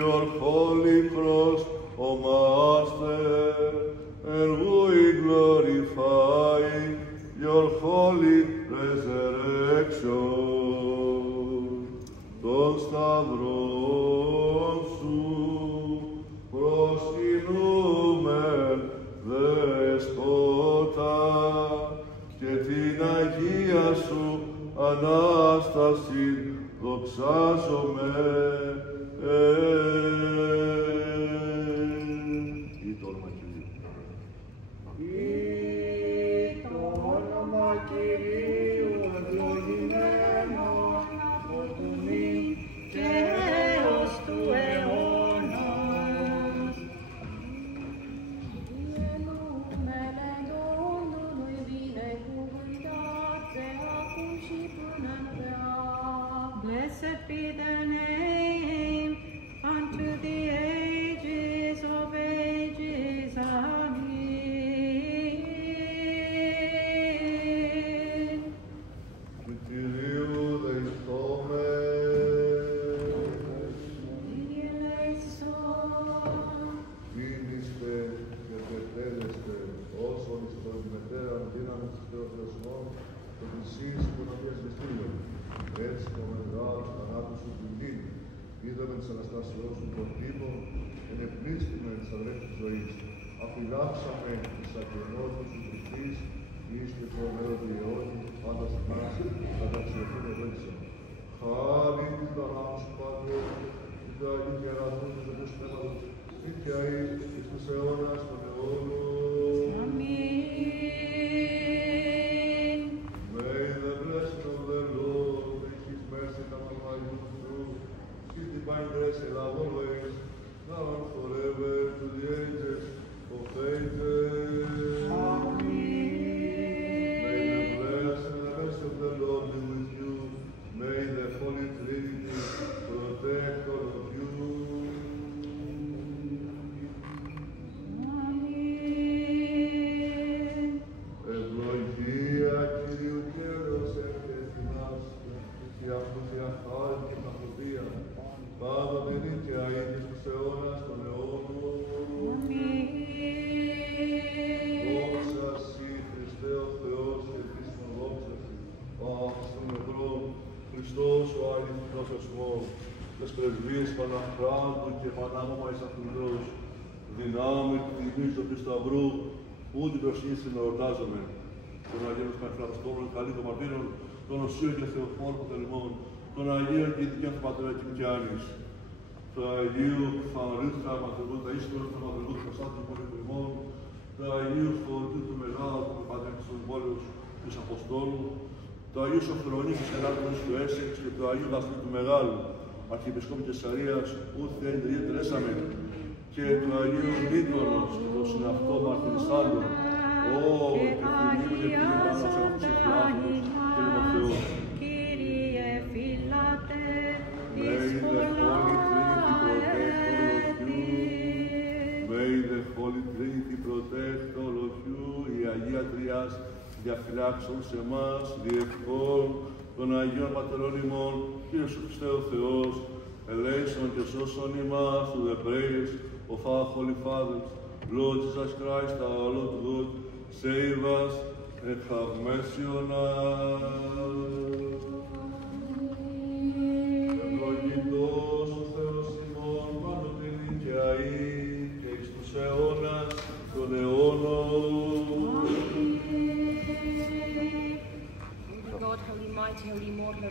Your holy cross, O Master, and we glorify your holy resurrection. Τον σταυρόν σου προσκυνούμεν, Δεσπότα, και την Αγία σου Ανάσταση δοξάζομαι. Ή το όνομα Κυρίου. Ή το όνομα Κυρίου ευλογημένο από του νυν και έως του αιώνας. Blessed be the name unto the ages of ages. Amen. Του Κυρίου δεηθώμε. Κύριε ελέησον. Μείνεστε και τετέλεστε όσων εις τον μετέραν δύναμη της Θεοθεσμών και της εις των οποίας μυστήριων. Έτσι το μεγάλο θανάτου σου του λύνει. Είδαμε τις Αναστάσεώς σου τον τύπο, ενεπνίστημε της αδρέφης ζωής. Αφυλάξαμε τις αγγενότητες σου Χριστής, εις και το μέλλον του αιώνη, πάντα σε μας, καταξιωθούν ευέλισσα. Χάρη της δανάμου σου Πάτερ, την καλή και αγαθούν τους ζωμούς πνεύματος, δίκαια εις τους αιώνας των αιώνων. Amen. May the blessing of the Lord make his mercy come upon you through his divine grace and love always, now and forever, to the ages of ages. May the blessing and the mercy of the Lord be with you. May the Holy Trinity protect all of you. Ευλογία Κυρίου και δώσετε θυμάς, και αυτού θεία χάρη και καθοδία, πάντοτε νίκαια είναι στους αιώνας των αιώνων. Δόξα Συ, Χριστέ ο Θεός, και επίσημον δόξα Συ, Παύς των νεκρών, Χριστός ο αληθινός οσμός, τες πρεσβείες Παναχράντου και Πανάγωμα εις αυτούς, δυνάμει του τιμής του Χρισταυρού, που την προσχήνιση να εορτάζομαι. Των Αγίων Πανεφραστών, καλή των μαρτύρων, των Οσίων και Θεοφόρων Πατερημών, των Αγίων και ειδικαίων του Πατέρα Κιμικιάνης, του Αγίου Φαναρίθρα Πατρικού, τα ίσχυρα του Πατρικού του Κωνσταντίνου του Πολυμών, του Αγίου Φορτίου του Μεγάλου, του Πατέρα του Πόλεως του Αποστόλου, του Αγίου Σοφρονίου της Ελλάδας του Έσεξ και του Αγίου Βασιλείου του Μεγάλου, Αρχιεπισκόπου Κεσαρίας, που θέλει Τερέσαμε, και του Αγίου Νίκολος και του συναυτό Μαρτυριστάντων, όλων και φιλίου και φίλων μας από τους Ιχλάφους και τον Θεό. Κύριε φυλάτε, May the Holy Trinity protect all of you. Η Αγία Τριάς διαφυλάξουν σε εμάς, διευχών των Αγίων Πατερών ημών, Κύριε σου Χριστέ ο Θεός, ελέησον και σώσον ημάς, who the praise of our Holy Fathers, Lord Jesus Christ, our Lord God, save us and have mercy on us. Ευλογητός ο Θεός ημών, πάντοτε νικαιαή και εις τους αιώνας των αιώνων. God, Holy Mighty, Holy Immortal,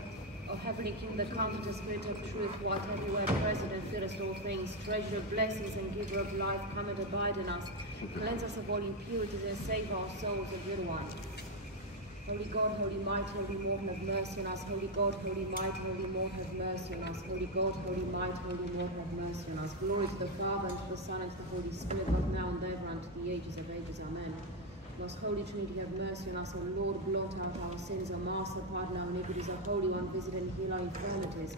O Heavenly King, the Comforter, Spirit of Truth, who art everywhere present and fillest all things, treasure of blessings and giver of life, come and abide in us, cleanse us of all impurities and save our souls, O good one. Holy God, Holy Mighty, Holy Immortal, have mercy on us. Holy God, Holy Mighty, Holy Immortal, have mercy on us. Holy God, Holy Mighty, Holy Immortal, have mercy on us. Glory to the Father, and to the Son, and to the Holy Spirit, both now and ever, and to the ages of ages. Amen. Most Holy Trinity, have mercy on us. O Lord, blot out our sins. O Master, pardon our iniquities. O Holy One, visit and heal our infirmities.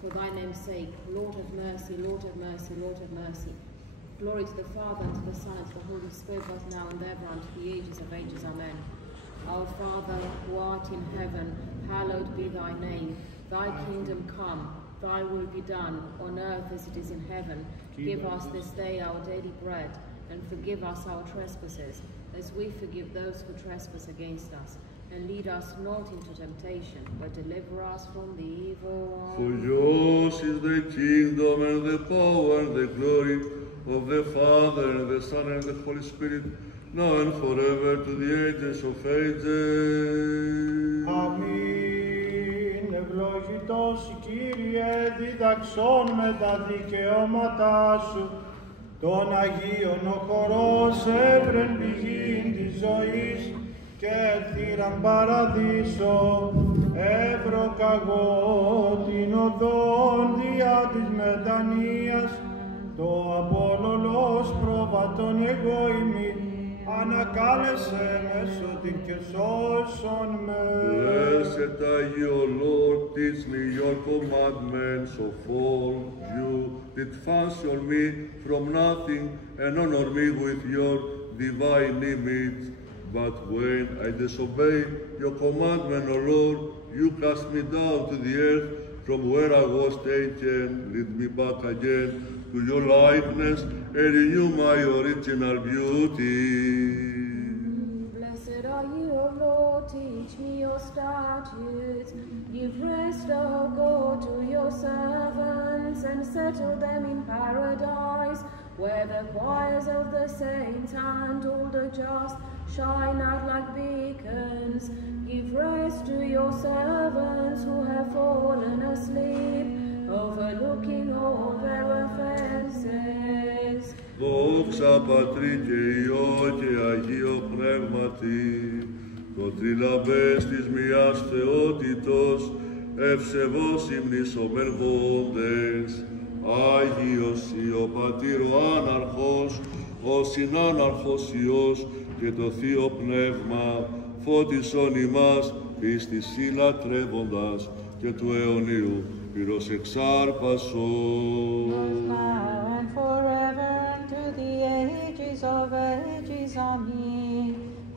For thy name's sake, Lord have mercy, Lord have mercy, Lord have mercy. Glory to the Father, and to the Son, and to the Holy Spirit, both now and ever, and to the ages of ages. Amen. Our Father, who art in heaven, hallowed be thy name. Thy kingdom come, Thy will be done, on earth as it is in heaven. Give us this day our daily bread, and forgive us our trespasses, as we forgive those who trespass against us. And lead us not into temptation, but deliver us from the evil For one. yours is the kingdom and the power and the glory of the Father and the Son and the Holy Spirit, now and forever to the ages of ages. Αμήν. Ευλογητός Κύριε, διδαξών με τα δικαιώματά σου, τον Αγίον ο χορός έβρεν πηγήν της ζωής και θύραν παραδείσο, εύρωκαγώ την οδόν δια της μετανοίας, το απόλολος πρόβατον εγώ ημί, ανακάλεσε μέσω και σώσον με. Blessed are you, O Lord, teach me your commandments of all. You did fashion me from nothing and honor me with your divine image. But when I disobeyed your commandment, O Lord, you cast me down to the earth from where I was taken. Lead me back again to your likeness and renew my original beauty. Blessed are you, O Lord, teach me your statutes. Give rest, O God, to your servants, and settle them in paradise, where the choirs of the saints and all the just shine out like beacons. Give rest to your servants who have fallen asleep, overlooking all their offenses. Δόξα Πατρί και Υιό και Αγίο Πνεύματι, το τριλαμπές της μιας θεότητος, ευσεβώς υμνησομενγόντες, Άγιος ο Πατήρ ο Άναρχος, ο Συνάναρχος Υιός και το Θείο Πνεύμα, φώτισον ημάς πίστης λατρεύοντας και του αιωνίου πυρός εξάρπασον. Now and forever unto the ages of ages. Amen.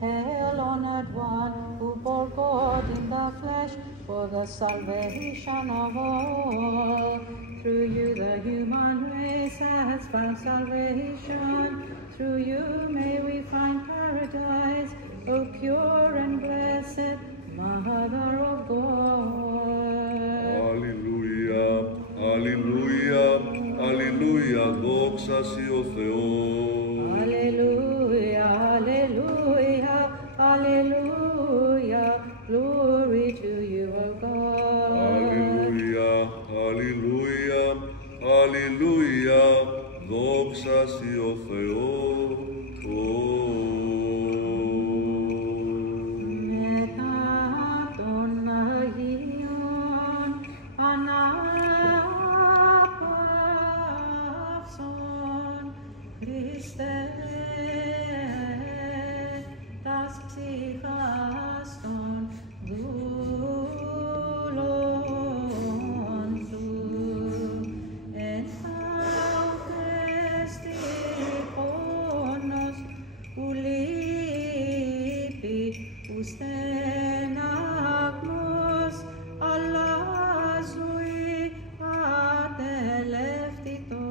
Hail, honored one, who bore God in the flesh for the salvation of all. Through you the human race has found salvation. Through you may we find paradise, O pure and blessed Mother of God. Αλληλούια, αλληλούια, αλληλούια, δόξα σοι ο Θεός. Hallelujah, hallelujah, hallelujah. Glory to you, O God. Αλληλούια, αλληλούια, αλληλούια, δόξα σοι ο Θεός. Μετά των Αγίων ανάπαυσον, Χριστέ, τας ψυχάς των δούλων σου, εν αύκρεστη πόνος που λείπει, που στεναγμός, αλλά ζωή ατελεύτητο.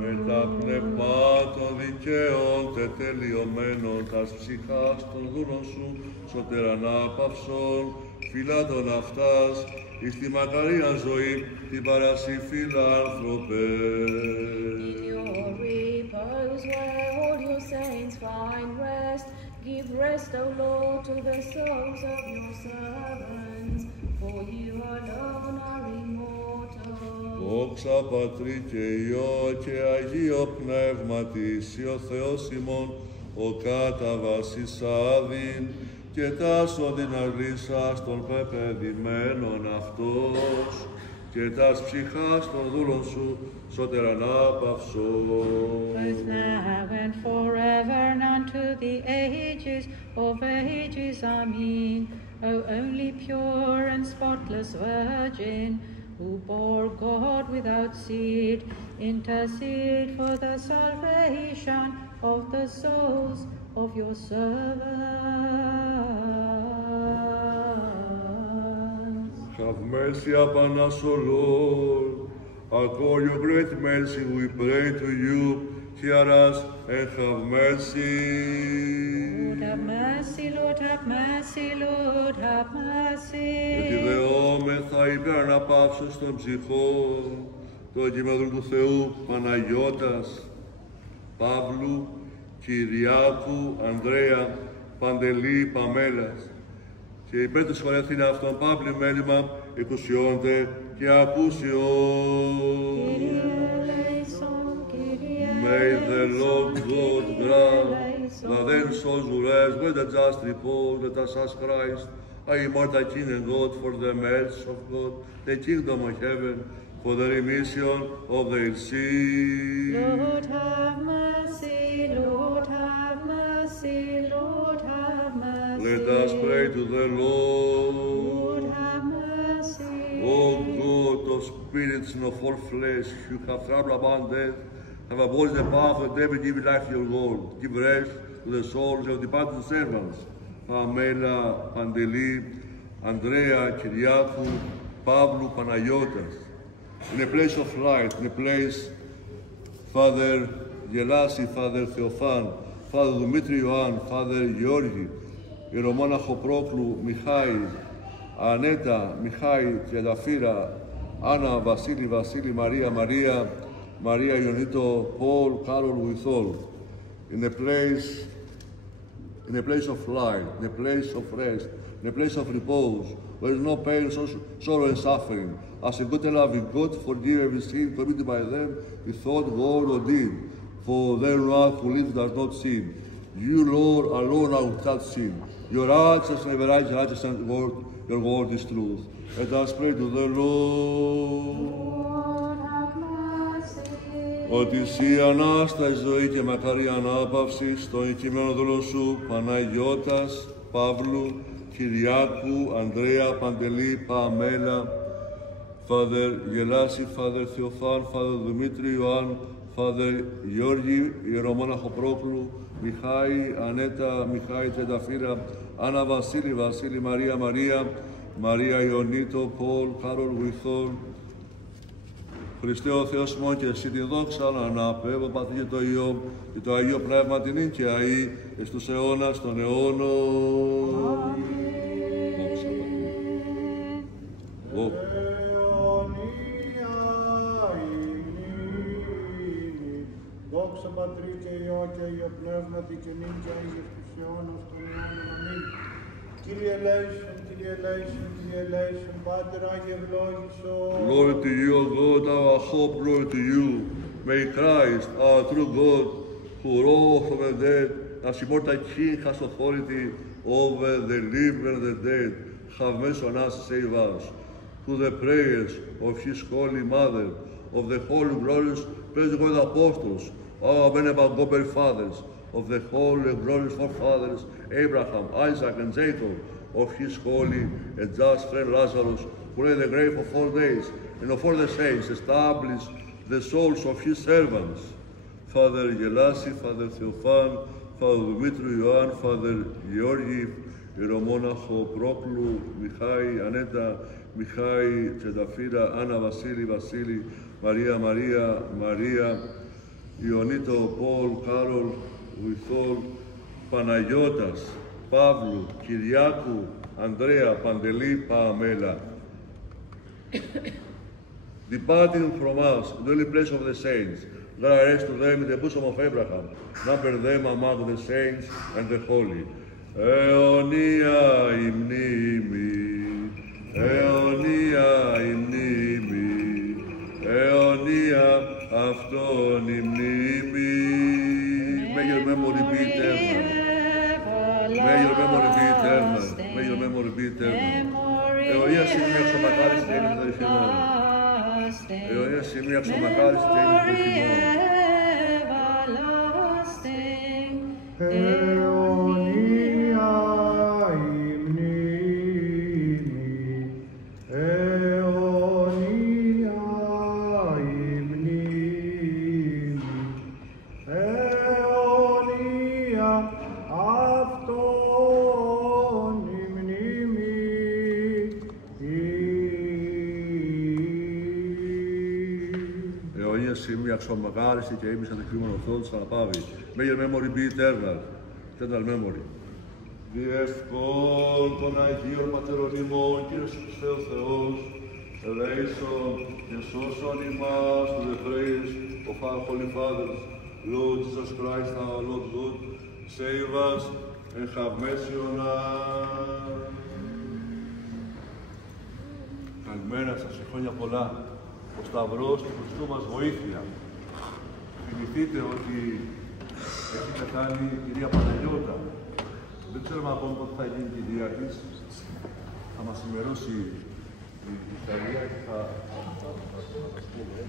Με τα πνευμάτων δικαίων τετελειωμένων τας ψυχάς των δούλων σου, σωτέρα ανάπαυσον, φυλάτων αυτάς, εις τη μακαρίαν ζωή, την παρασύ φιλάνθρωπε. In your repose where all your saints find rest, give rest, O Lord, to the souls of your servants, for you alone are immortal. Δόξα Πατρί και Υιό και Αγίο Πνεύματι, Συ ο Θεός ημών, ο καταβάσις άδειν, και τάσον την αγλίσας των πεπαιδημένων αυτός, και τας ψυχάς των δούλων σου, σώτερα ανάπαυσον. Both now and forever and unto the ages of ages. Amen. O only pure and spotless Virgin, who bore God without seed, intercede for the salvation of the souls of your servants. Have mercy upon us, O Lord. According to your great mercy, we pray to you. Hear us and have mercy. Lord have mercy, Lord have mercy, Lord have mercy. Επιδεόμεθα υπέρ αναπαύσεως των ψυχών, το κείμενο του Θεού Παναγιώτας, Παύλου, Κυριάκου, Ανδρέα, Παντελή, Παμέλας, και υπέρ της χωρεθήνη αυτών Παύλη μέλημα εκουσιώνται και ακούσιον. May the Lord God grant that their souls will rest with a just repose, that us as Christ, our immortal King and God, for the mercy of God, the kingdom of heaven, for the remission of their sins. Lord have mercy, Lord have mercy, Lord have mercy. Let us pray to the Lord. Lord have mercy. O God of spirits and of all flesh, you have traveled upon death, have abolished the power of death and give life to your Lord. Give rest to the souls of departed servants, Pamela, Panteli, Andrea, Kyriakou, Pavlou, Panayotas. In a place of light, in a place, Father Gelasi, Father Theophan, Father Dimitri Ioan, Father Georgi, Ιερομόναχο Πρόκλου, Μιχάη, Ανέτα, Μιχάη, Τριανταφύρα, Άννα, Βασίλη, Βασίλη, Μαρία, Μαρία, Maria Ionito, Paul, Carol, Withal, in a place of light, in a place of rest, in a place of repose, where there is no pain, sorrow, and suffering. As a good and loving God, forgive every sin committed by them, with thought, word, or deed. For there is one who lives does not sin. You, Lord, alone are without sin. Your righteousness never righteous and word, your word is truth. Let us pray to the Lord. Ότι εσύ Ανάσταση, ζωή και μακάρι ανάπαυση στον οικειμένο δούλο σου Παναγιώτας, Παύλου, Κυριάκου, Ανδρέα, Παντελή, Παμέλα, Father Gelasi, Father Theophan, Father Dimitri Ioan, Father Georgi, Ιερομόναχο Πρόκλου, Μιχάη, Ανέτα, Μιχάη, Τριανταφύρα, Άννα, Βασίλη, Βασίλη, Μαρία, Μαρία, Μαρία Ιωνίτο, Πολ, Κάρολ, Γουιθόν, Χριστέ ο Θεός μόνο και εσύ τη δόξα να αναπέμπω Πατρί και το Υιό και το Αγίο Πνεύμα την νυν και αεί εις τους αιώνας των αιώνων. Δόξα Πατρί και Υιό και Αγίο Πνεύμα την νυν και αεί εις τους αιώνας των αιώνων. Αμήν. Kyrie eleison, Kyrie eleison, Kyrie eleison, Pater Άγιε ευλόγησον. Glory to you, O God, our hope, glory to you. May Christ, our true God, who rose from the dead, as immortal King, has authority over the living and the dead, have mercy on us, save us. Through the prayers of His Holy Mother, of the holy, glorious, praise God apostles, our benevolent God fathers, of the holy and glorious forefathers, Abraham, Isaac, and Jacob, of his holy and just friend Lazarus, who lay in the grave for 4 days, and of all the saints, establish the souls of his servants, Father Gelasi, Father Theophan, Father Dimitri Ioan, Father Georgi, Ιερομόναχο Πρόκλου, Μιχάη, Ανέτα, Μιχάη, Τριανταφύρα, Άννα, Βασίλη, Βασίλη, Μαρία, Μαρία, Μαρία, Ιωνίτο, Πολ, Κάρολ, Γουιθόλ, Παναγιώτας, Παύλου, Κυριάκου, Ανδρέα, Παντελή, Παμέλα. Departing from us, the only place of the saints, grant rest to them in the bosom of Abraham, number them among the saints and the holy. Αιωνία η μνήμη, αιωνία η μνήμη, αιωνία αυτόν η μνήμη. May your memory be eternal. May your memory be eternal. May your memory be eternal. Αιωνία σημεία ξομακάριστη και έγινε δερφημόν. Αιωνία σημεία ξομακάριστη και έγινε δερφημόν. Maria, Simi, Axomagaristic, Ames, and the Human of Thoughts, Anapavi. May your memory be eternal memory. Διευκόν των Αγίων Πατερονίμων, Κύριος Χριστός Θεός, ελέησον και σώσον ημάς to the praise of our Holy Fathers, Lord Jesus Christ, our Lord God, save us and have mercy on us. Καλημέρα σας και χρόνια πολλά. Ο Σταυρός του Χριστού μας βοήθεια. Θυμηθείτε ότι έχει πεθάνει η κυρία Παναγιώτα. Δεν ξέρουμε ακόμα πότε θα γίνει η κηδεία της. Θα μας ενημερώσει η Ιταλία και θα πούμε.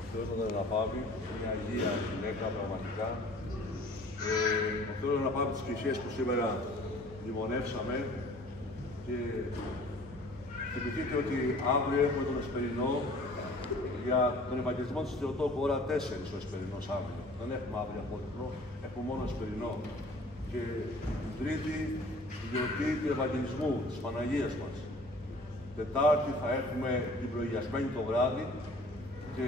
Ο Θεός θα τον αναπαύει. Είναι μια αγία γυναίκα πραγματικά. Ο Θεός θα αναπαύει τις εκκλησίες που σήμερα μνημονεύσαμε. Και θυμηθείτε ότι αύριο έχουμε τον Εσπερινό για τον Ευαγγελισμό της Θεοτόκου, ώρα 4 ο Εσπερινός αύριο. Δεν έχουμε αύριο απόλυτο, έχουμε μόνο Εσπερινό. Και την Τρίτη γιορτή του Ευαγγελισμού της Παναγίας μας. Τετάρτη θα έχουμε την προηγιασμένη το βράδυ και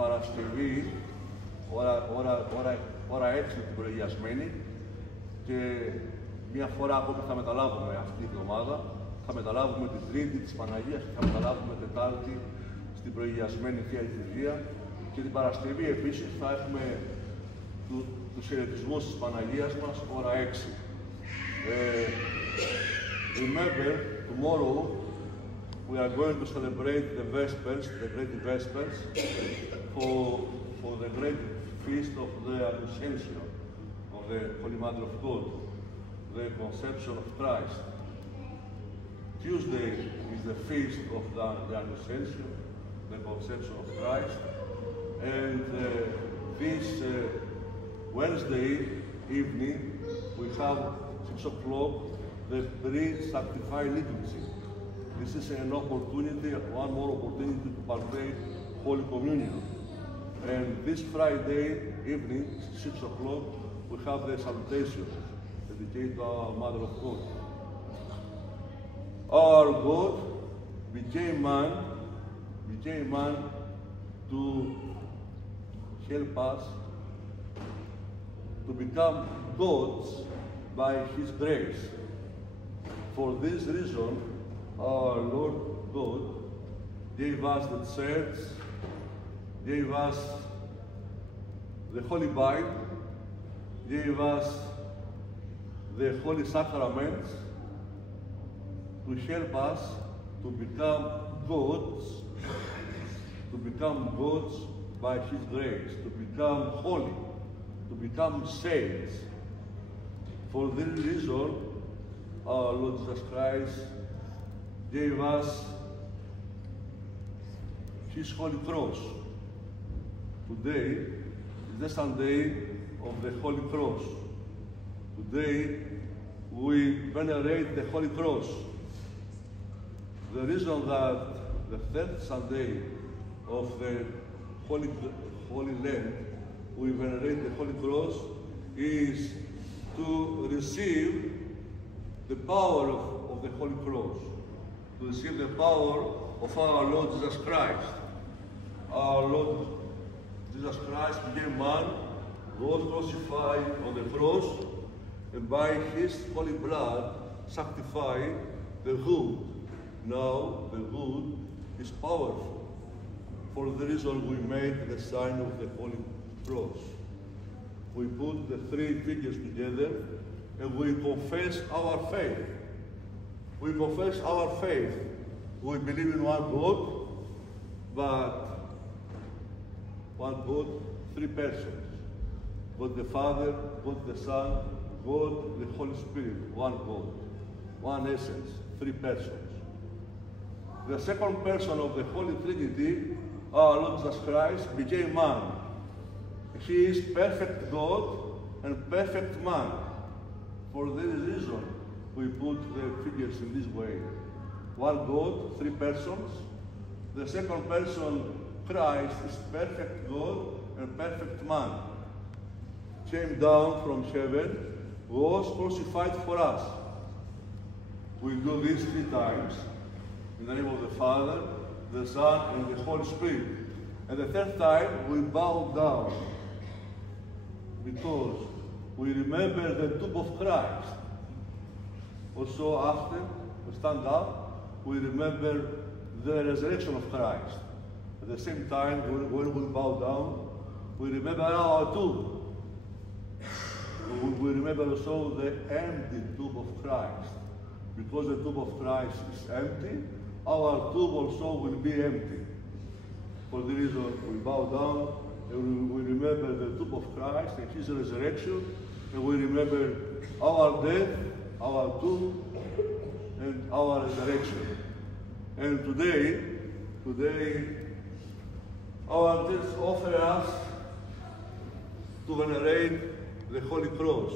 Παρασκευή, ώρα 6 την προηγιασμένη και μια φορά ακόμη θα μεταλάβουμε αυτή την εβδομάδα. Θα μεταλάβουμε την Τρίτη της Παναγίας και θα μεταλάβουμε Τετάρτη στην προηγιασμένη Θεία Λειτουργία και την Παρασκευή επίσης θα έχουμε τους χαιρετισμούς της Παναγίας μας, ώρα 6. Remember, tomorrow we are going to celebrate the Vespers, the great Vespers, for the great feast of the Annunciation, of the Holy Mother of God, the conception of Christ. Tuesday is the feast of the Annunciation, the conception of Christ, and this Wednesday evening we have 6 o'clock the pre-sanctified liturgy. This is an opportunity, one more opportunity to partake Holy Communion. And this Friday evening, 6 o'clock, we have the salutation dedicated to our Mother of God. Our God became man to help us to become gods by His grace. For this reason, our Lord God gave us the Church, gave us the Holy Bible, gave us the Holy Sacraments to help us to become gods by His grace, to become holy, to become saints. For this reason, our Lord Jesus Christ gave us His Holy Cross. Today is the Sunday of the Holy Cross. Today we venerate the Holy Cross. The reason that the third Sunday of the Holy Land we venerate the Holy Cross is to receive the power of the Holy Cross, to receive the power of our Lord Jesus Christ. Our Lord Jesus Christ became man, was crucified on the cross, and by His holy blood sanctified the wood. Now the wood is powerful. For the reason we made the sign of the Holy Cross. We put the three figures together and we confess our faith. We confess our faith. We believe in one God, but one God, three persons. God the Father, God the Son, God the Holy Spirit, one God, one essence, three persons. The second person of the Holy Trinity, our Lord Jesus Christ, became man. He is perfect God and perfect man. For this reason, we put the figures in this way. One God, three persons. The second person, Christ, is perfect God and perfect man. Came down from heaven, was crucified for us. We do this 3 times. In the name of the Father, the Son, and the Holy Spirit. And the third time, we bow down because we remember the tomb of Christ. Also, after we stand up, we remember the resurrection of Christ. At the same time, when we bow down, we remember our tomb. We remember also the empty tomb of Christ. Because the tomb of Christ is empty, our tomb also will be empty. For the reason we bow down and we remember the tomb of Christ and his resurrection, and we remember our death, our tomb, and our resurrection. And today, our texts offer us to venerate the Holy Cross.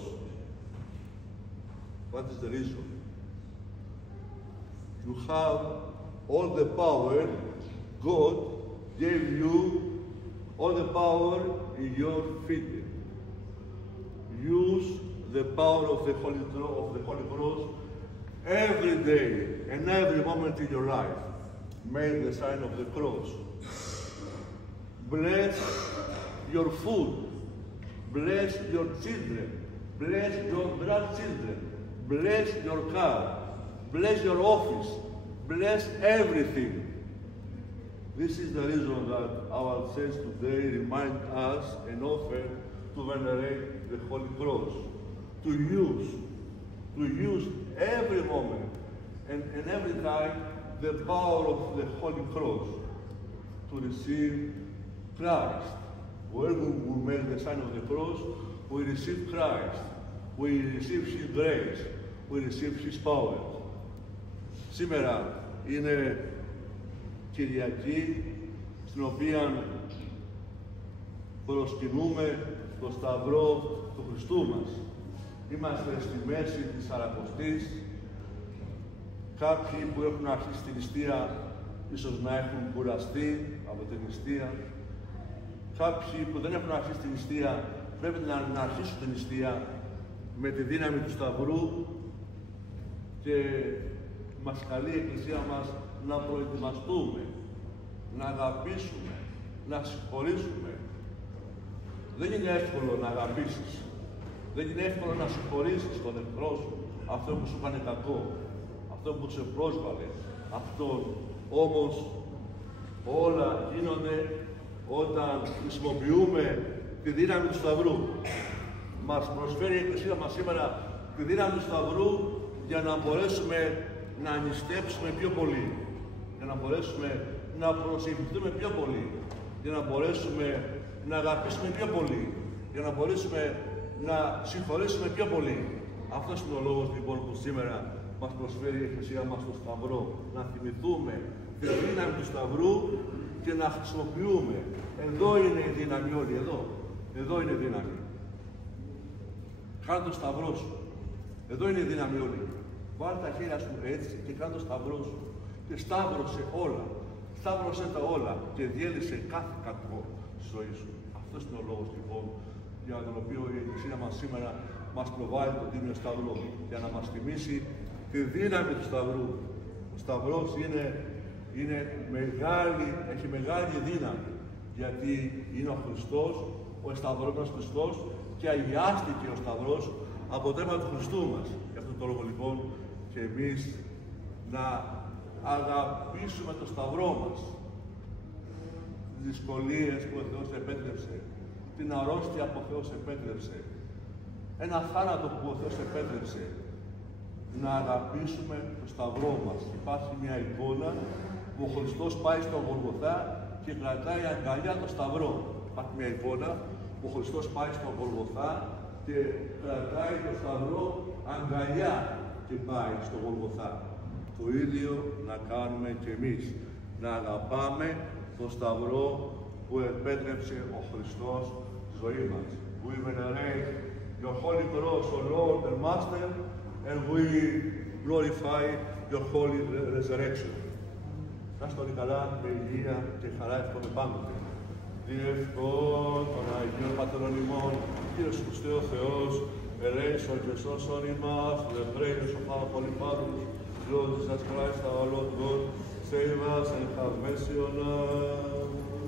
What is the reason? You have all the power. God gave you all the power in your feet. Use the power of the Holy Cross every day and every moment in your life. Make the sign of the cross. Bless your food. Bless your children. Bless your grandchildren. Bless your car. Bless your office. Bless everything. This is the reason that our saints today remind us and offer to venerate the Holy Cross. To use every moment and every time the power of the Holy Cross to receive Christ. When we make the sign of the cross, we receive Christ. We receive His grace. We receive His power. Σήμερα είναι Κυριακή στην οποία προσκυνούμε το Σταυρό του Χριστού μας. Είμαστε στη μέση της Σαρακοστής. Κάποιοι που έχουν αρχίσει την νηστεία ίσως να έχουν κουραστεί από την νηστεία. Κάποιοι που δεν έχουν αρχίσει την νηστεία πρέπει να αρχίσουν την νηστεία με τη δύναμη του Σταυρού και μας καλεί η Εκκλησία μας να προετοιμαστούμε, να αγαπήσουμε, να συγχωρήσουμε. Δεν είναι εύκολο να αγαπήσεις. Δεν είναι εύκολο να συγχωρήσεις τον εχθρό σου, αυτό που σου έκανε κακό, αυτό που σε πρόσβαλε, αυτόν. Όμως όλα γίνονται όταν χρησιμοποιούμε τη δύναμη του Σταυρού. Μας προσφέρει η Εκκλησία μας σήμερα τη δύναμη του Σταυρού για να μπορέσουμε να νηστέψουμε πιο πολύ, για να μπορέσουμε να προσευχηθούμε πιο πολύ, για να μπορέσουμε να αγαπήσουμε πιο πολύ, για να μπορέσουμε να συγχωρήσουμε πιο πολύ. Αυτός είναι ο λόγος λοιπόν που σήμερα μας προσφέρει η Εκκλησία μας στο Σταυρό. Να θυμηθούμε τη δύναμη του Σταυρού και να χρησιμοποιούμε. Εδώ είναι η δύναμη όλη, εδώ είναι η δύναμη. Κάνε το Σταυρό σου. Εδώ είναι η δύναμη όλη. Βάλε τα χέρια σου έτσι και κάνε το Σταυρό σου. Και σταύρωσε όλα. Σταύρωσε τα όλα και διέλυσε κάθε κακό στη ζωή σου. Αυτός είναι ο λόγος λοιπόν για τον οποίο η Εκκλησία μας σήμερα μας προβάλλει τον Τίμιο Σταυρό. Για να μας θυμίσει τη δύναμη του Σταυρού. Ο Σταυρός έχει μεγάλη δύναμη. Γιατί είναι ο Χριστός, ο Σταυρός Χριστός και αγιάστηκε ο Σταυρός από το αίμα του Χριστού μας. Γι' αυτόν τον λόγο λοιπόν και εμείς να αγαπήσουμε το Σταυρό μας. Τις δυσκολίες που ο Θεός επέτρεψε, την αρρώστια που ο Θεός επέτρεψε, ένα θάνατο που ο Θεός επέτρεψε. Να αγαπήσουμε το Σταυρό μας. Υπάρχει μια εικόνα που ο Χριστός πάει στον Γολγοθά και κρατάει αγκαλιά το Σταυρό. Υπάρχει μια εικόνα που ο Χριστός πάει στον Γολγοθά και κρατάει το Σταυρό αγκαλιά και πάει στον Γολγοθά. Το ίδιο να κάνουμε κι εμείς. Να αγαπάμε το Σταυρό που επέτρεψε ο Χριστός στη ζωή μας. We venerate your Holy Cross, O Lord and Master, and we glorify your holy resurrection. Να είστε όλοι καλά, με υγεία και χαρά εύχομαι πάντοτε. Διευκόν των Αγίων Πατερών ημών, Κύριος Χριστέ ο Θεός, ελέησον και σώσον ημάς, the prayers of our Holy Fathers, Lord Jesus Christ our Lord God, save us and have mercy on us.